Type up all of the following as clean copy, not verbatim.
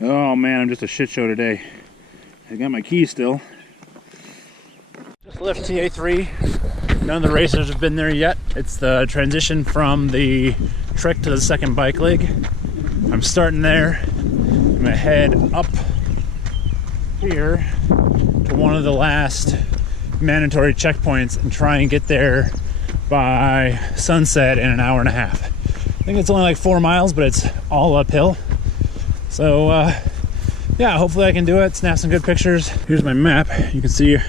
Oh man, I'm just a shit show today. I got my keys still. Just left TA3. None of the racers have been there yet. It's the transition from the trek to the second bike leg. I'm starting there. I'm gonna head up here to one of the last mandatory checkpoints and try and get there by sunset in an hour and a half. I think it's only like 4 miles, but it's all uphill. So yeah, hopefully I can do it, snap some good pictures. Here's my map. You can see I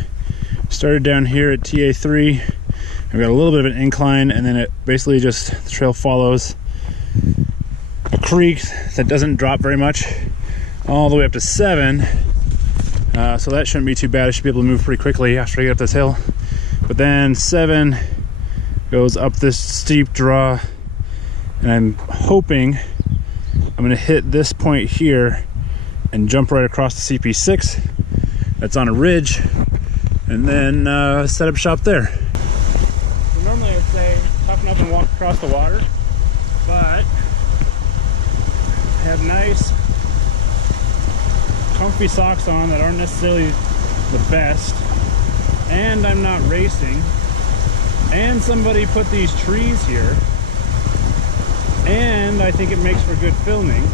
started down here at TA3. I've got a little bit of an incline, and then it basically just, the trail follows a creek that doesn't drop very much all the way up to 7. So that shouldn't be too bad. I should be able to move pretty quickly after I get up this hill. But then 7 goes up this steep draw, and I'm hoping I'm gonna hit this point here and jump right across the CP6 that's on a ridge, and then set up shop there. So normally I would say toughen up and walk across the water, but I have nice comfy socks on that aren't necessarily the best, and I'm not racing, and somebody put these trees here, and I think it makes for good filming.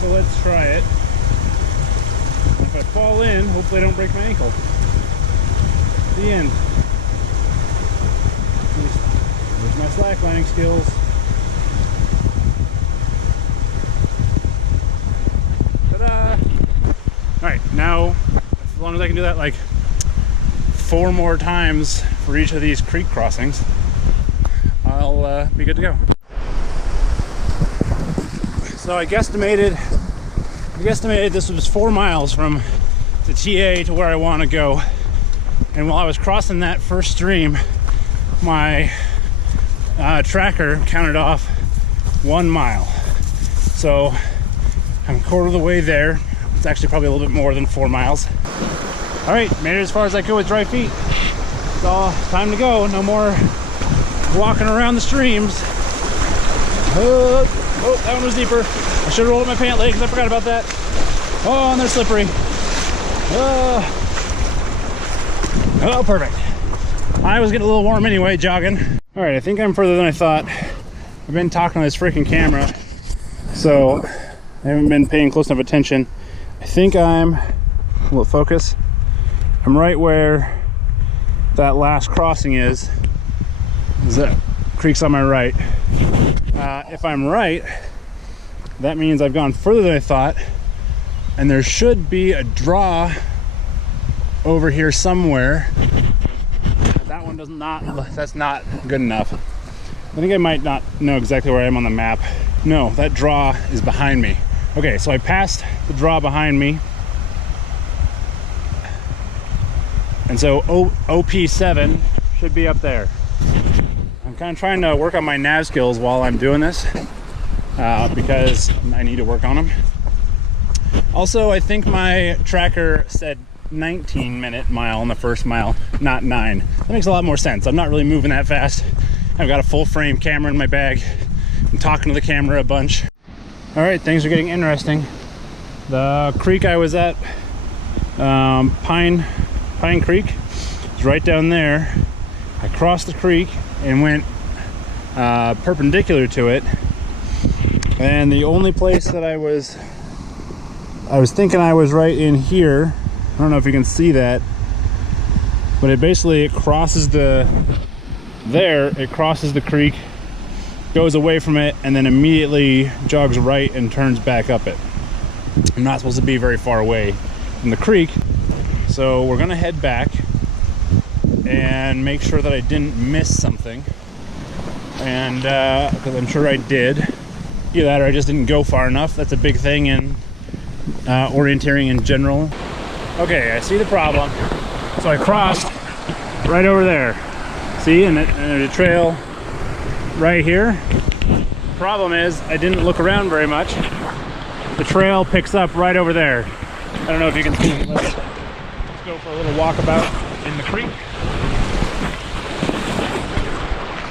So let's try it. If I fall in, hopefully I don't break my ankle. The end. There's my slacklining skills. Ta-da! Alright, now, as long as I can do that like 4 more times for each of these creek crossings, I'll be good to go. So I guesstimated this was 4 miles from the TA to where I want to go. And while I was crossing that first stream, my tracker counted off 1 mile. So I'm a quarter of the way there. It's actually probably a little bit more than 4 miles. All right, made it as far as I could with dry feet. So time to go. No more walking around the streams. Oh, that one was deeper. I should have rolled up my pant legs. I forgot about that. Oh, and they're slippery. Oh, perfect. I was getting a little warm anyway, jogging. All right, I think I'm further than I thought. I've been talking on this freaking camera, so I haven't been paying close enough attention. I think will it focus? I'm right where that last crossing is. That creek's on my right. If I'm right, that means I've gone further than I thought, and there should be a draw over here somewhere. That one that's not good enough. I think I might not know exactly where I am on the map. No, that draw is behind me. Okay, so I passed the draw behind me. And so OP7 should be up there. I'm kind of trying to work on my nav skills while I'm doing this because I need to work on them. Also, I think my tracker said 19-minute mile on the first mile, not 9. That makes a lot more sense. I'm not really moving that fast. I've got a full frame camera in my bag. I'm talking to the camera a bunch. All right, things are getting interesting. The creek I was at, Pine Creek, is right down there. I crossed the creek and went perpendicular to it, and the only place that I was thinking I was right in here. I don't know if you can see that, but it crosses it crosses the creek, goes away from it, and then immediately jogs right and turns back up it. I'm not supposed to be very far away from the creek, so we're gonna head back and make sure that I didn't miss something, and because I'm sure I did. Either that or I just didn't go far enough. That's a big thing in orienteering in general. Okay, I see the problem. So I crossed right over there. See, and there's a trail right here. The problem is I didn't look around very much. The trail picks up right over there. I don't know if you can see. Let's go for a little walkabout in the creek.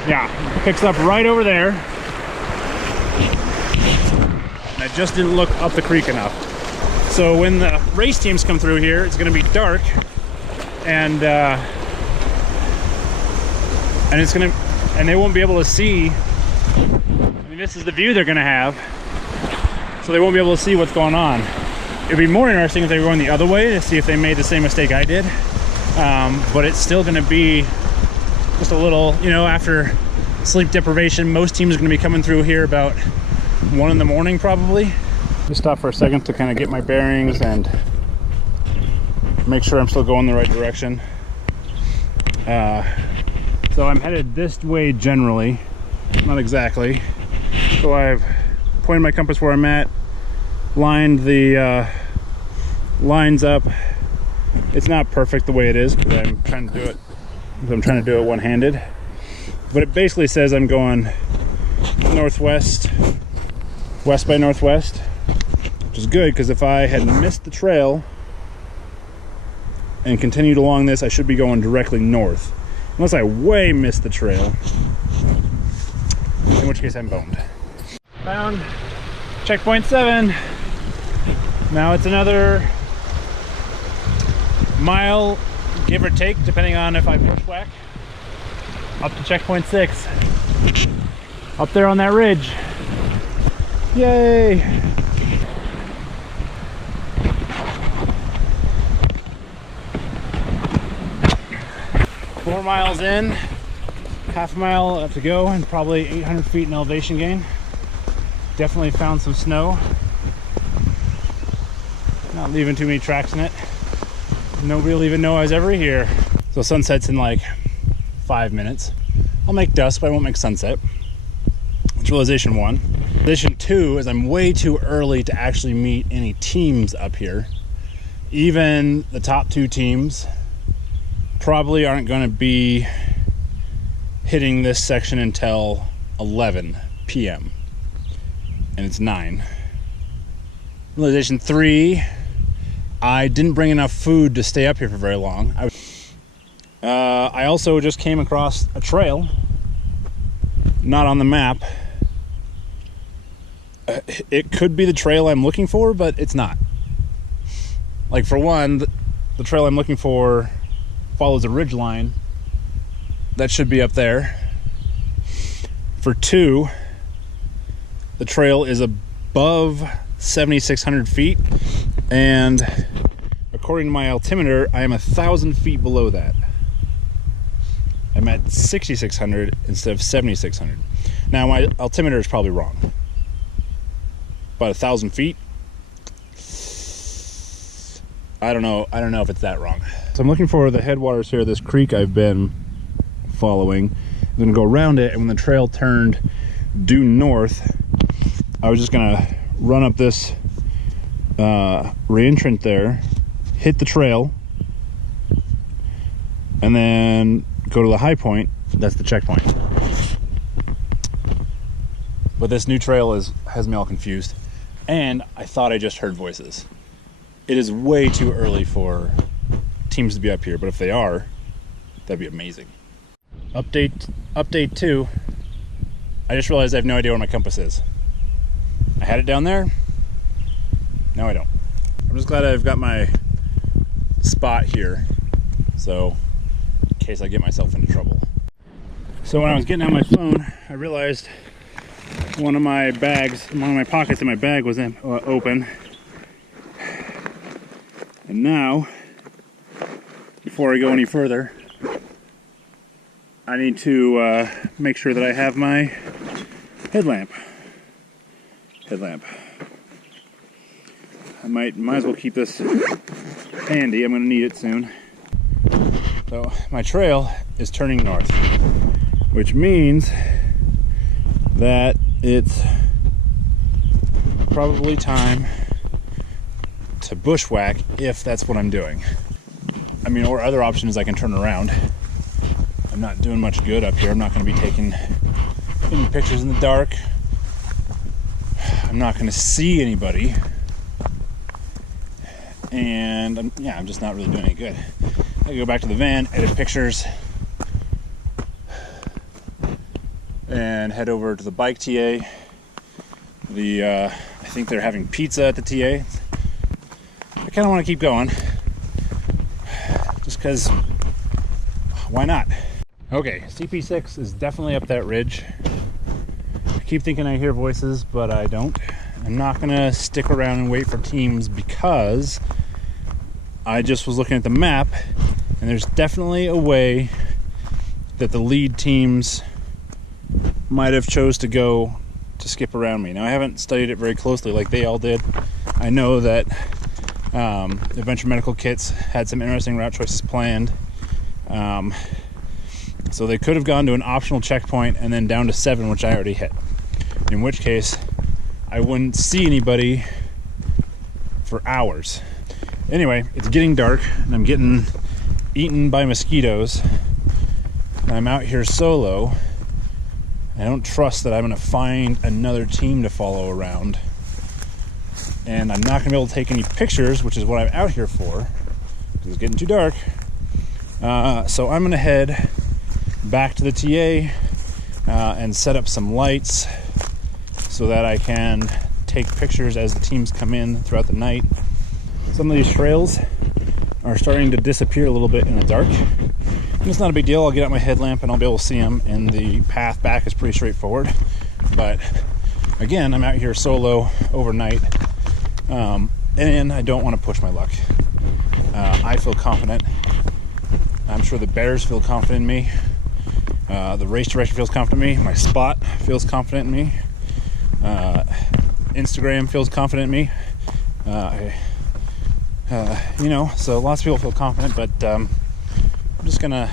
Yeah, picks up right over there. and I just didn't look up the creek enough. So when the race teams come through here, it's going to be dark, and they won't be able to see. I mean, this is the view they're going to have, so they won't be able to see what's going on. It'd be more interesting if they were going the other way to see if they made the same mistake I did. But it's still going to be just a little, you know, after sleep deprivation, most teams are going to be coming through here about 1 in the morning probably. Just stop for a second to kind of get my bearings and make sure I'm still going the right direction. So I'm headed this way generally, not exactly. So I've pointed my compass where I'm at, lined the lines up. It's not perfect the way it is because I'm trying to do it one-handed. But it basically says I'm going northwest, west by northwest, which is good because if I had missed the trail and continued along this, I should be going directly north. Unless I way missed the trail, in which case I'm boned. Found checkpoint 7. Now it's another mile, give or take, depending on if I bushwhack, up to checkpoint 6. Up there on that ridge. Yay! Four miles in, half a mile to go, and probably 800 feet in elevation gain. Definitely found some snow. Not leaving too many tracks in it. Nobody will even know I was ever here. So sunset's in like 5 minutes. I'll make dusk, but I won't make sunset. That's realization 1. Realization 2 is I'm way too early to actually meet any teams up here. Even the top 2 teams probably aren't going to be hitting this section until 11 p.m. and it's 9. Realization 3, I didn't bring enough food to stay up here for very long. I also just came across a trail, not on the map. It could be the trail I'm looking for, but it's not. Like, for one, the trail I'm looking for follows a ridge line that should be up there. For 2, the trail is above 7,600 feet, and according to my altimeter, I am 1,000 feet below that. I'm at 6,600 instead of 7,600. Now my altimeter is probably wrong. About 1,000 feet. I don't know if it's that wrong. So I'm looking for the headwaters here, this creek I've been following. I'm gonna go around it, and when the trail turned due north, I was just gonna run up this re-entrant there, hit the trail, and then go to the high point. That's the checkpoint. But this new trail has me all confused, and I thought I just heard voices. It is way too early for teams to be up here, but if they are, that'd be amazing. Update 2. I just realized I have no idea where my compass is. I had it down there. Now I don't. I'm just glad I've got my spot here, so in case I get myself into trouble. So when I was getting out my phone, I realized one of my pockets in my bag was open. And now, before I go any further, I need to make sure that I have my headlamp. I might as well keep this handy. I'm going to need it soon. So my trail is turning north, which means that it's probably time to bushwhack if that's what I'm doing. I mean, or other option is I can turn around. I'm not doing much good up here. I'm not going to be taking any pictures in the dark. I'm not going to see anybody. And I'm just not really doing any good. I can go back to the van, edit pictures, and head over to the bike TA. I think they're having pizza at the TA. I kind of want to keep going, just because, why not? Okay, CP6 is definitely up that ridge. I keep thinking I hear voices, but I don't. I'm not gonna stick around and wait for teams because I just was looking at the map, and there's definitely a way that the lead teams might have chose to go to skip around me. Now, I haven't studied it very closely like they all did. I know that Adventure Medical Kits had some interesting route choices planned. So they could have gone to an optional checkpoint and then down to 7, which I already hit. In which case, I wouldn't see anybody for hours. Anyway, it's getting dark and I'm getting eaten by mosquitoes. And I'm out here solo. I don't trust that I'm going to find another team to follow around. And I'm not going to be able to take any pictures, which is what I'm out here for, because it's getting too dark. So I'm going to head back to the TA and set up some lights so that I can take pictures as the teams come in throughout the night. Some of these trails are starting to disappear a little bit in the dark. And it's not a big deal. I'll get out my headlamp and I'll be able to see them, and the path back is pretty straightforward. But again, I'm out here solo overnight, and I don't want to push my luck. I feel confident. I'm sure the bears feel confident in me. The race director feels confident in me. My spot feels confident in me. Instagram feels confident in me. So lots of people feel confident, but I'm gonna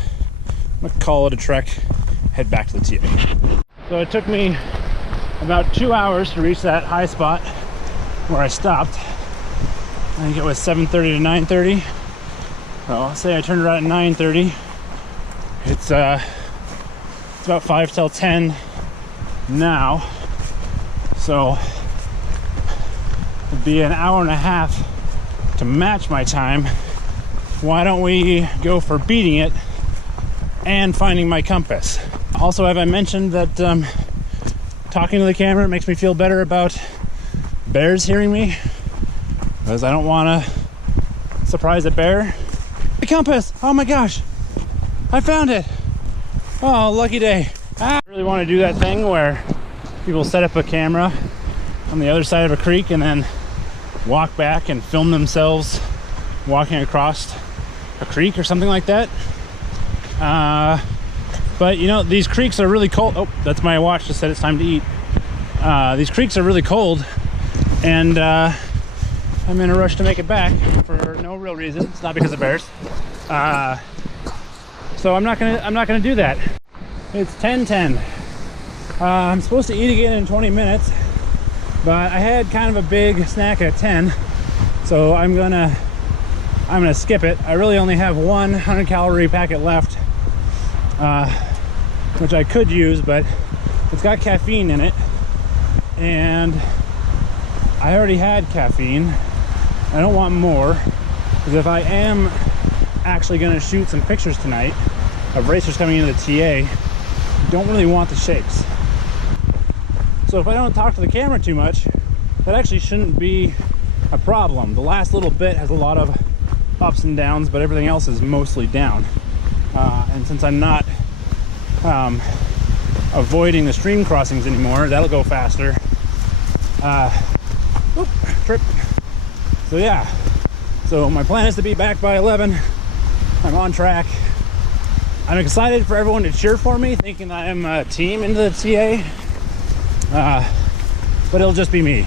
call it a trek, head back to the TA. So it took me about 2 hours to reach that high spot where I stopped. I think it was 7:30 to 9:30. So I'll say I turned around at 9:30. It's about 5 till 10 now. So it'd be an hour and a half to match my time. Why don't we go for beating it and finding my compass? Also, have I mentioned that talking to the camera makes me feel better about bears hearing me? Because I don't want to surprise a bear. The compass! Oh my gosh! I found it! Oh, lucky day. I really want to do that thing where people set up a camera on the other side of a creek and then walk back and film themselves walking across a creek or something like that. But you know, these creeks are really cold. Oh, that's my watch just said it's time to eat. These creeks are really cold, and I'm in a rush to make it back for no real reason. It's not because of bears. So I'm not gonna do that. It's 10:10. I'm supposed to eat again in 20 minutes, but I had kind of a big snack at 10, so I'm gonna skip it. I really only have one 100-calorie packet left, which I could use, but it's got caffeine in it, and I already had caffeine. I don't want more, because if I am actually going to shoot some pictures tonight of racers coming into the TA, I don't really want the shakes. So if I don't talk to the camera too much, that actually shouldn't be a problem. The last little bit has a lot of ups and downs, but everything else is mostly down. And since I'm not avoiding the stream crossings anymore, that'll go faster. Trip. So yeah, so my plan is to be back by 11. I'm on track. I'm excited for everyone to cheer for me, thinking that I'm a team into the TA, but it'll just be me.